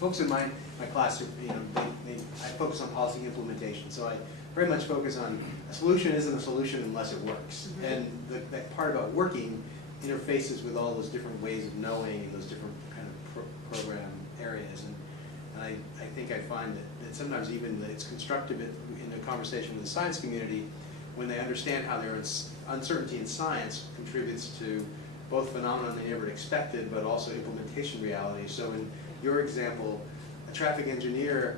Folks in my class, I focus on policy implementation. So I very much focus on a solution isn't a solution unless it works. Mm-hmm. And that part about working interfaces with all those different ways of knowing, those different kind of program areas. And I think I find that sometimes even it's constructive in a conversation with the science community when they understand how their uncertainty in science contributes to both phenomena they never expected, but also implementation reality. So in your example, a traffic engineer,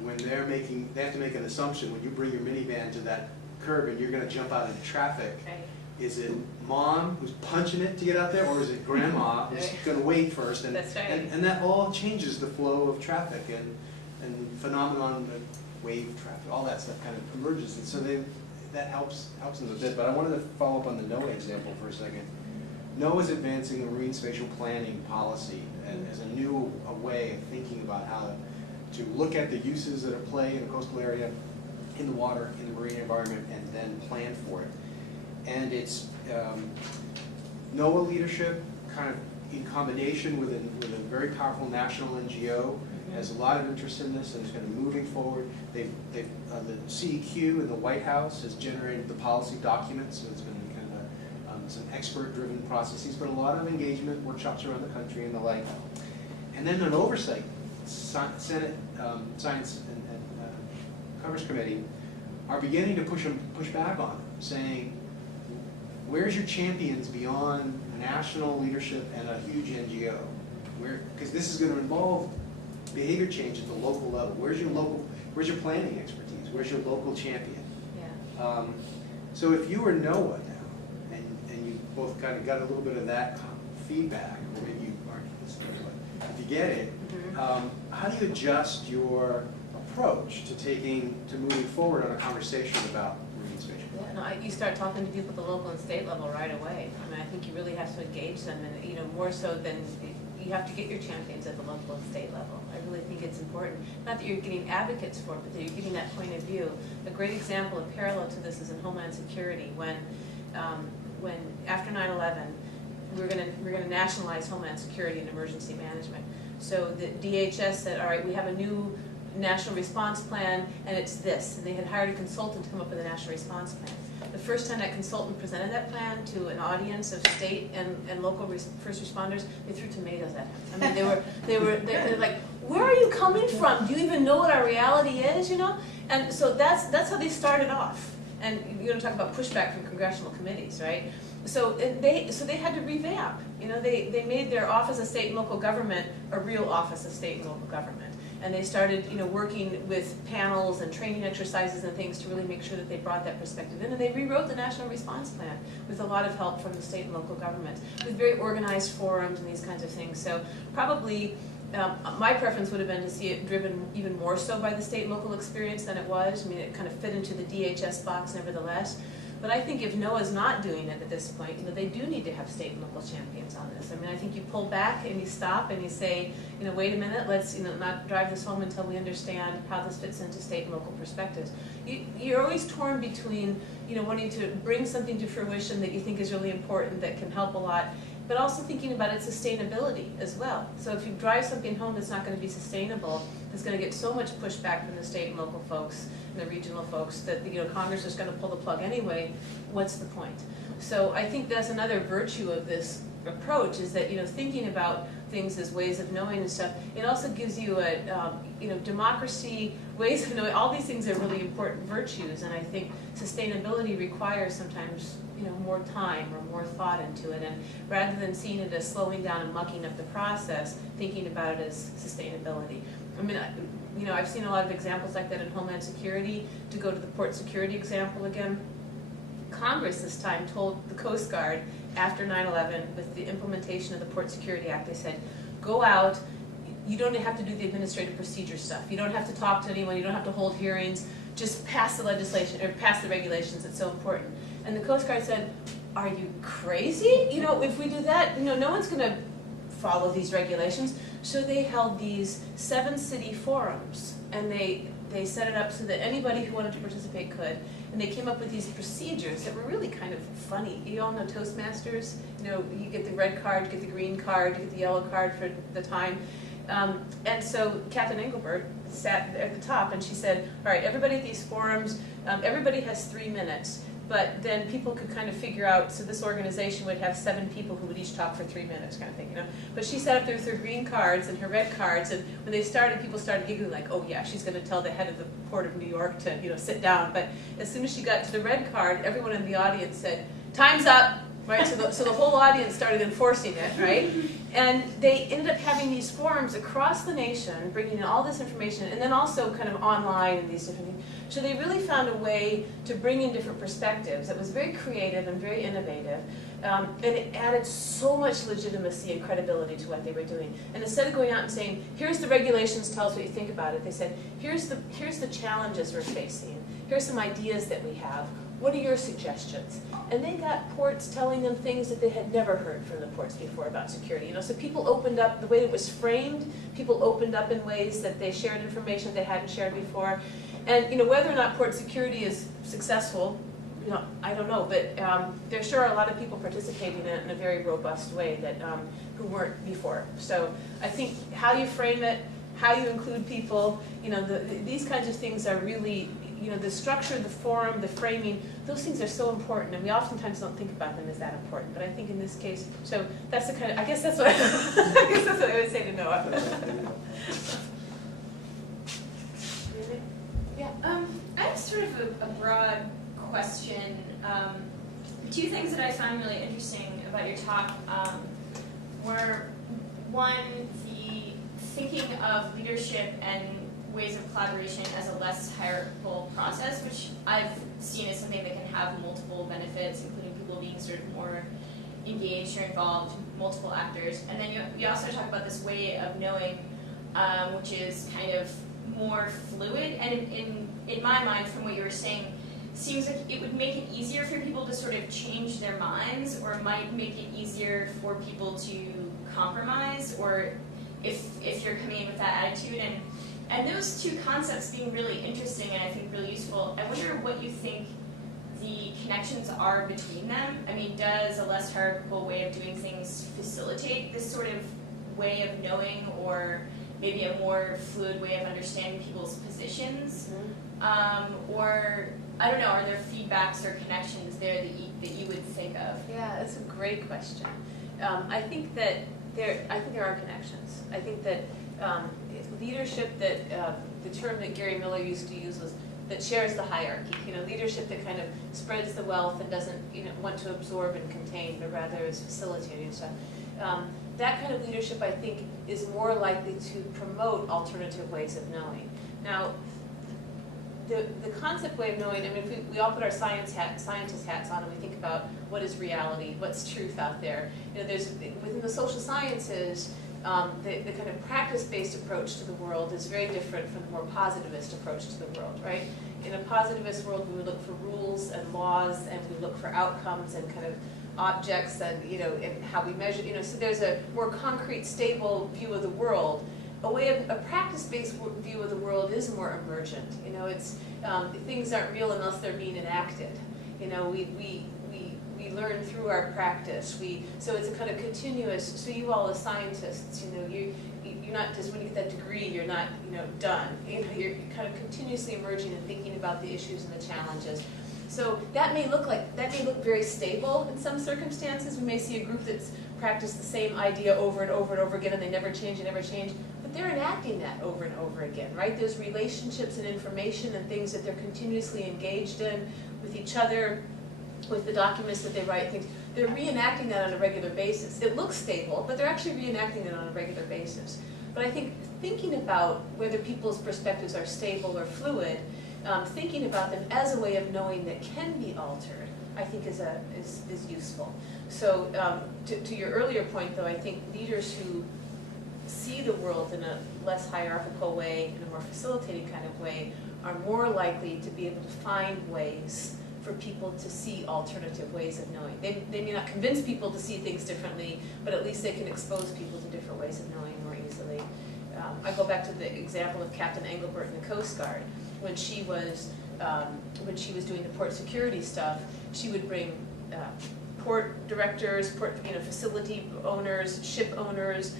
when they have to make an assumption when you bring your minivan to that curb and you're going to jump out into traffic. Right. Is it mom who's punching it to get out there, or is it grandma who's going to wait first? And, that's right. And that all changes the flow of traffic and phenomenon of wave traffic, all that stuff kind of emerges. And so that helps them a bit. But I wanted to follow up on the NOAA example for a second. NOAA is advancing a marine spatial planning policy as a new way of thinking about how to look at the uses that are play in a coastal area, in the water, in the marine environment, and then plan for it. And it's NOAA leadership, kind of in combination with a very powerful national NGO, has a lot of interest in this and is kind of moving forward. The CEQ in the White House has generated the policy documents, so it's been kind of some expert-driven processes, but a lot of engagement, workshops around the country and the like. And then an oversight, Senate Science and Commerce Committee are beginning to push back on it, saying, where's your champions beyond national leadership and a huge NGO? Because this is going to involve behavior change at the local level. Where's your planning expertise? Where's your local champion? Yeah. So if you were NOAA now, and you both kind of got a little bit of that feedback, or maybe you aren't listening, but if you get it, how do you adjust your approach to moving forward on a conversation about marine spatial? Yeah, no, you start talking to people at the local and state level right away. I mean, I think you really have to engage them, and more so than you have to get your champions at the local and state level. I really think it's important. Not that you're getting advocates for it, but that you're getting that point of view. A great example and parallel to this is in Homeland Security, when after 9/11, we're going to nationalize Homeland Security and emergency management. So the DHS said, all right, we have a new national response plan, and it's this. And they had hired a consultant to come up with a national response plan. The first time that consultant presented that plan to an audience of state and local first responders, they threw tomatoes at him. I mean, they were like, where are you coming from? Do you even know what our reality is? And so that's how they started off. And you're going to talk about pushback from congressional committees, right? So they had to revamp. They made their Office of State and Local Government a real Office of State and Local Government. And they started, working with panels and training exercises and things to really make sure that they brought that perspective in. And they rewrote the National Response Plan with a lot of help from the state and local government, with very organized forums and these kinds of things. So probably my preference would have been to see it driven even more so by the state and local experience than it was. I mean, it kind of fit into the DHS box nevertheless. But I think if NOAA's not doing it at this point, they do need to have state and local champions on this. I mean, I think you pull back and you stop and you say, wait a minute, let's not drive this home until we understand how this fits into state and local perspectives. You're always torn between, wanting to bring something to fruition that you think is really important, that can help a lot, but also thinking about its sustainability as well. So if you drive something home that's not going to be sustainable, that's going to get so much pushback from the state and local folks and the regional folks that Congress is going to pull the plug anyway, what's the point? So I think that's another virtue of this approach, is that thinking about things as ways of knowing and stuff. It also gives you a democracy, ways of knowing. All these things are really important virtues, and I think sustainability requires sometimes more time or more thought into it, and rather than seeing it as slowing down and mucking up the process, thinking about it as sustainability. I mean, I've seen a lot of examples like that in Homeland Security. To go to the port security example again, Congress this time told the Coast Guard after 9/11, with the implementation of the Port Security Act, they said, go out, you don't have to do the administrative procedure stuff. You don't have to talk to anyone, you don't have to hold hearings, just pass the legislation, or pass the regulations, it's so important. And the Coast Guard said, are you crazy? If we do that, no one's going to follow these regulations. So they held these 7-city forums, and they set it up so that anybody who wanted to participate could. And they came up with these procedures that were really kind of funny. You all know Toastmasters? You get the red card, you get the green card, you get the yellow card for the time. And so Captain Engelbert sat at the top and she said, all right, everybody at these forums, everybody has 3 minutes. But then people could kind of figure out, so this organization would have 7 people who would each talk for 3 minutes kind of thing, you know. But she sat up there with her green cards and her red cards, and when they started, people started giggling like, oh yeah, she's going to tell the head of the Port of New York to, you know, sit down. But as soon as she got to the red card, everyone in the audience said, time's up, right? So the whole audience started enforcing it, right? And they ended up having these forums across the nation, bringing in all this information, and then also kind of online and these different things. So they really found a way to bring in different perspectives. It was very creative and very innovative, and it added so much legitimacy and credibility to what they were doing. And instead of going out and saying, here's the regulations, tell us what you think about it, they said, here's the challenges we're facing, here's some ideas that we have, what are your suggestions? And they got ports telling them things that they had never heard from the ports before about security. You know, so people opened up, the way it was framed, people opened up in ways that they shared information they hadn't shared before. And you know, whether or not port security is successful, you know, I don't know, but there sure are a lot of people participating in it in a very robust way that who weren't before. So I think how you frame it, how you include people, you know, these kinds of things are really, you know, the structure, the forum, the framing, those things are so important, and we oftentimes don't think about them as that important. But I think in this case, so that's the kind of, I guess that's what I guess that's what I would say to Noah. Yeah. I have sort of a broad question. 2 things that I found really interesting about your talk were, one, the thinking of leadership and ways of collaboration as a less hierarchical process, which I've seen as something that can have multiple benefits, including people being sort of more engaged or involved, multiple actors. And then you also talk about this way of knowing, which is kind of more fluid, and in my mind, from what you were saying, seems like it would make it easier for people to sort of change their minds, or it might make it easier for people to compromise, or if you're coming in with that attitude. And those 2 concepts being really interesting and I think really useful, I wonder what you think the connections are between them. I mean, does a less hierarchical way of doing things facilitate this sort of way of knowing, or maybe a more fluid way of understanding people's positions? Or, I don't know, are there feedbacks or connections there that you would think of? Yeah, that's a great question. I think that there are connections. I think that leadership, that the term that Gary Miller used to use was that shares the hierarchy. You know, leadership that kind of spreads the wealth and doesn't, you know, want to absorb and contain, but rather is facilitating stuff. That kind of leadership, I think, is more likely to promote alternative ways of knowing. Now, the concept way of knowing, I mean, if we all put our scientist hats on and we think about what is reality, what's truth out there. You know, there's, within the social sciences, the kind of practice-based approach to the world is very different from the more positivist approach to the world, right? In a positivist world, we would look for rules and laws, and we look for outcomes and kind of objects, and, you know, and how we measure, you know, so there's a more concrete, stable view of the world. A practice-based view of the world is more emergent. You know, it's things aren't real unless they're being enacted. You know, we learn through our practice. So it's a kind of continuous. So you all as scientists, you know, you're not just when you get that degree, you're not, you know, done. You know, you're kind of continuously emerging and thinking about the issues and the challenges. So that may look very stable in some circumstances. We may see a group that's practiced the same idea over and over and over again, and they never change and never change. But they're enacting that over and over again, right? There's relationships and information and things that they're continuously engaged in with each other, with the documents that they write, things. They're reenacting that on a regular basis. It looks stable, but they're actually reenacting it on a regular basis. But I think thinking about whether people's perspectives are stable or fluid, thinking about them as a way of knowing that can be altered, I think is useful. So to your earlier point, though, I think leaders who see the world in a less hierarchical way, in a more facilitating kind of way, are more likely to be able to find ways for people to see alternative ways of knowing. They may not convince people to see things differently, but at least they can expose people to different ways of knowing more easily. I go back to the example of Captain Engelbert in the Coast Guard. When she was doing the port security stuff, she would bring port directors, facility owners, ship owners,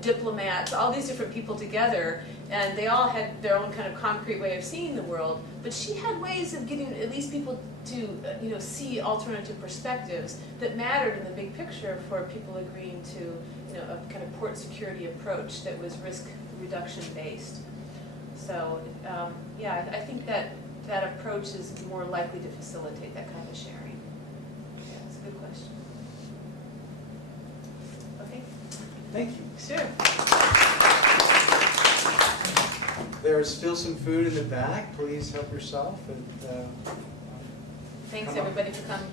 diplomats, all these different people together, and they all had their own kind of concrete way of seeing the world, but she had ways of getting at least people to see alternative perspectives that mattered in the big picture for people agreeing to a kind of port security approach that was risk reduction based. So yeah, I think that approach is more likely to facilitate that kind of sharing. Yeah, it's a good question. Okay. Thank you. Sure. There's still some food in the back. Please help yourself. And Thanks come up. everybody for coming.